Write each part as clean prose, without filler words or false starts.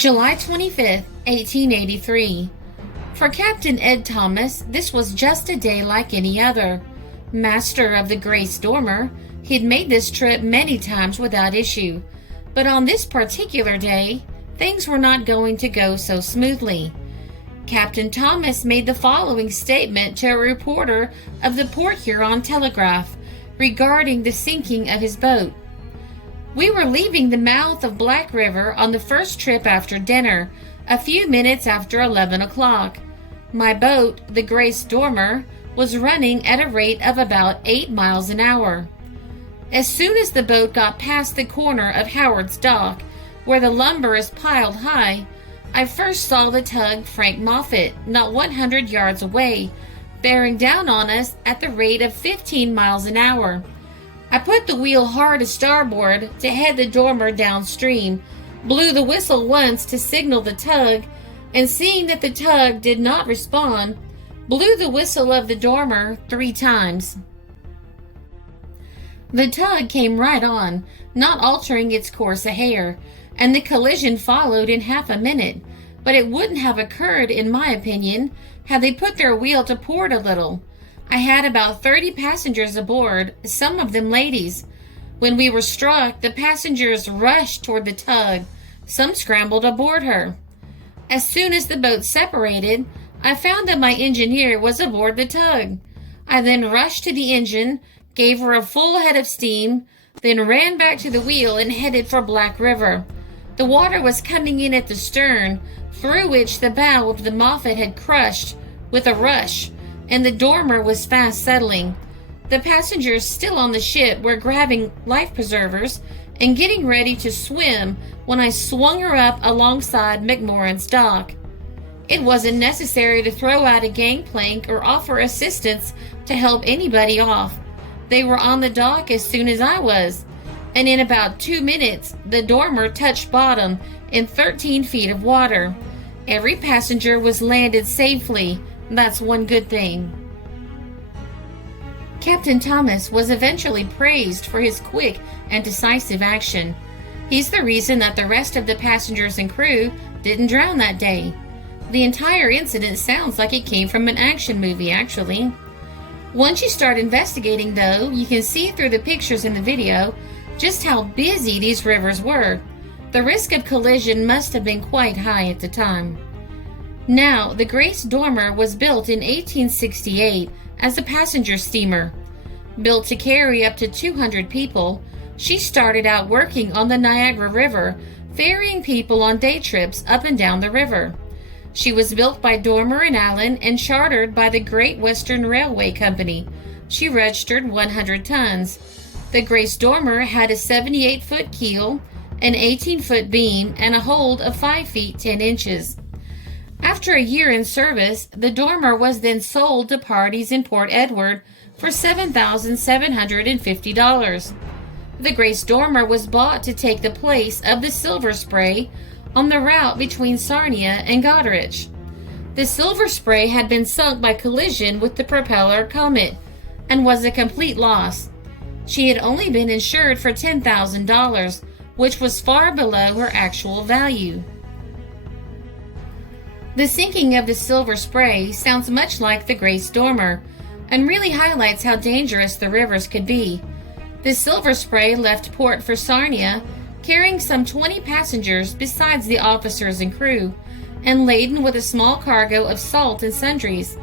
July 25th, 1883. For Captain Ed Thomas, this was just a day like any other. Master of the Grace Dormer, he'd made this trip many times without issue, but on this particular day, things were not going to go so smoothly. Captain Thomas made the following statement to a reporter of the Port Huron Telegraph regarding the sinking of his boat. "We were leaving the mouth of Black River on the first trip after dinner, a few minutes after 11 o'clock. My boat, the Grace Dormer, was running at a rate of about 8 miles an hour. As soon as the boat got past the corner of Howard's Dock, where the lumber is piled high, I first saw the tug Frank Moffat, not 100 yards away, bearing down on us at the rate of 15 miles an hour. I put the wheel hard to starboard to head the Dormer downstream, blew the whistle once to signal the tug, and seeing that the tug did not respond, blew the whistle of the Dormer 3 times. The tug came right on, not altering its course a hair, and the collision followed in half a minute, but it wouldn't have occurred, in my opinion, had they put their wheel to port a little. I had about 30 passengers aboard, some of them ladies. When we were struck, the passengers rushed toward the tug. Some scrambled aboard her. As soon as the boat separated, I found that my engineer was aboard the tug. I then rushed to the engine, gave her a full head of steam, then ran back to the wheel and headed for Black River. The water was coming in at the stern, through which the bow of the Moffat had crushed with a rush, and the Dormer was fast settling. The passengers still on the ship were grabbing life preservers and getting ready to swim when I swung her up alongside McMorran's dock. It wasn't necessary to throw out a gangplank or offer assistance to help anybody off. They were on the dock as soon as I was, and in about 2 minutes, the Dormer touched bottom in 13 feet of water. Every passenger was landed safely. That's one good thing. Captain Thomas was eventually praised for his quick and decisive action. He's the reason that the rest of the passengers and crew didn't drown that day. The entire incident sounds like it came from an action movie, actually. Once you start investigating, though, you can see through the pictures in the video just how busy these rivers were. The risk of collision must have been quite high at the time. Now, the Grace Dormer was built in 1868 as a passenger steamer. Built to carry up to 200 people, she started out working on the Niagara River, ferrying people on day trips up and down the river. She was built by Dormer and Allen and chartered by the Great Western Railway Company. She registered 100 tons. The Grace Dormer had a 78-foot keel, an 18-foot beam, and a hold of 5 feet 10 inches. After a year in service, the Dormer was then sold to parties in Port Edward for $7,750. The Grace Dormer was bought to take the place of the Silver Spray on the route between Sarnia and Goderich. The Silver Spray had been sunk by collision with the propeller Comet and was a complete loss. She had only been insured for $10,000, which was far below her actual value. The sinking of the Silver Spray sounds much like the Grace Dormer and really highlights how dangerous the rivers could be. The Silver Spray left port for Sarnia, carrying some 20 passengers besides the officers and crew, and laden with a small cargo of salt and sundries.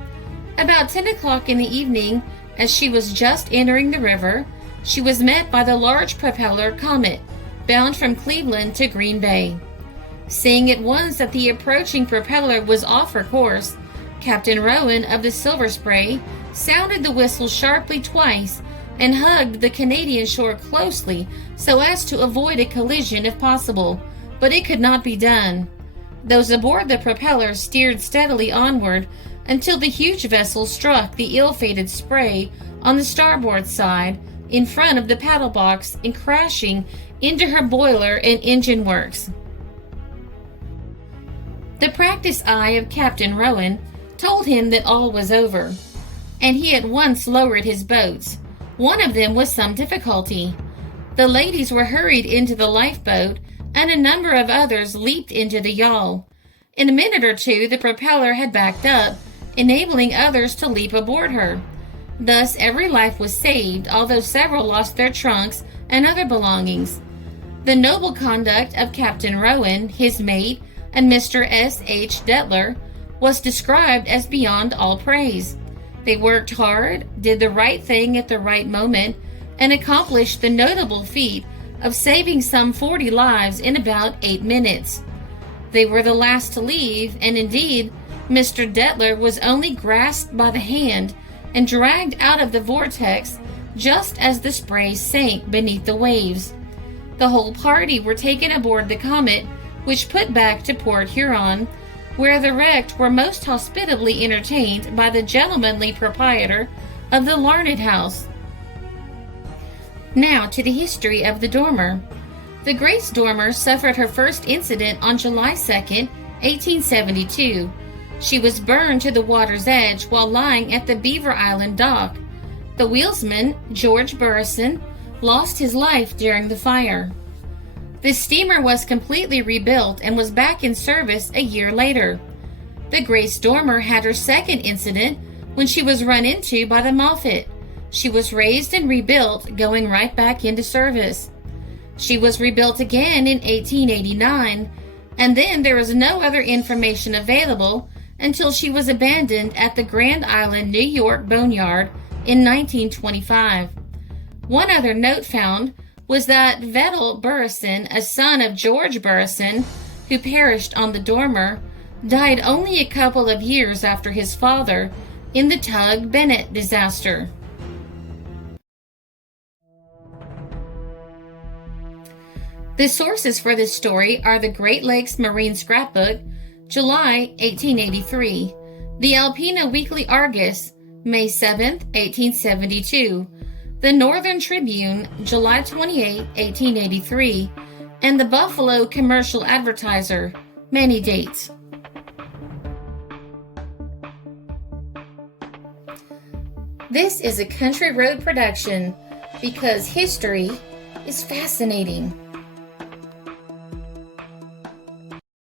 About 10 o'clock in the evening, as she was just entering the river, she was met by the large propeller Comet, bound from Cleveland to Green Bay. Seeing at once that the approaching propeller was off her course, Captain Rowan of the Silver Spray sounded the whistle sharply twice and hugged the Canadian shore closely so as to avoid a collision if possible, but it could not be done. Those aboard the propeller steered steadily onward until the huge vessel struck the ill-fated Spray on the starboard side in front of the paddle box and crashing into her boiler and engine works. The practiced eye of Captain Rowan told him that all was over, and he at once lowered his boats. One of them with some difficulty. The ladies were hurried into the lifeboat, and a number of others leaped into the yawl. In a minute or two, the propeller had backed up, enabling others to leap aboard her. Thus, every life was saved, although several lost their trunks and other belongings. The noble conduct of Captain Rowan, his mate, and Mr. S. H. Detler was described as beyond all praise. They worked hard, did the right thing at the right moment, and accomplished the notable feat of saving some 40 lives in about 8 minutes. They were the last to leave, and indeed, Mr. Detler was only grasped by the hand and dragged out of the vortex just as the spray sank beneath the waves. The whole party were taken aboard the Comet, which put back to Port Huron, where the wrecked were most hospitably entertained by the gentlemanly proprietor of the Larned House. Now to the history of the Dormer. The Grace Dormer suffered her first incident on July 2nd, 1872. She was burned to the water's edge while lying at the Beaver Island dock. The wheelsman, George Burrison, lost his life during the fire. The steamer was completely rebuilt and was back in service a year later. The Grace Dormer had her second incident when she was run into by the Moffat. She was raised and rebuilt, going right back into service. She was rebuilt again in 1889, and then there was no other information available until she was abandoned at the Grand Island, New York boneyard in 1925. One other note found was that Vettel Burrison, a son of George Burrison, who perished on the Dormer, died only a couple of years after his father in the Tug Bennett disaster. The sources for this story are the Great Lakes Marine Scrapbook, July 1883, the Alpena Weekly Argus, May 7, 1872, the Northern Tribune, July 28, 1883, and the Buffalo Commercial Advertiser, many dates. This is a Country Road production because history is fascinating.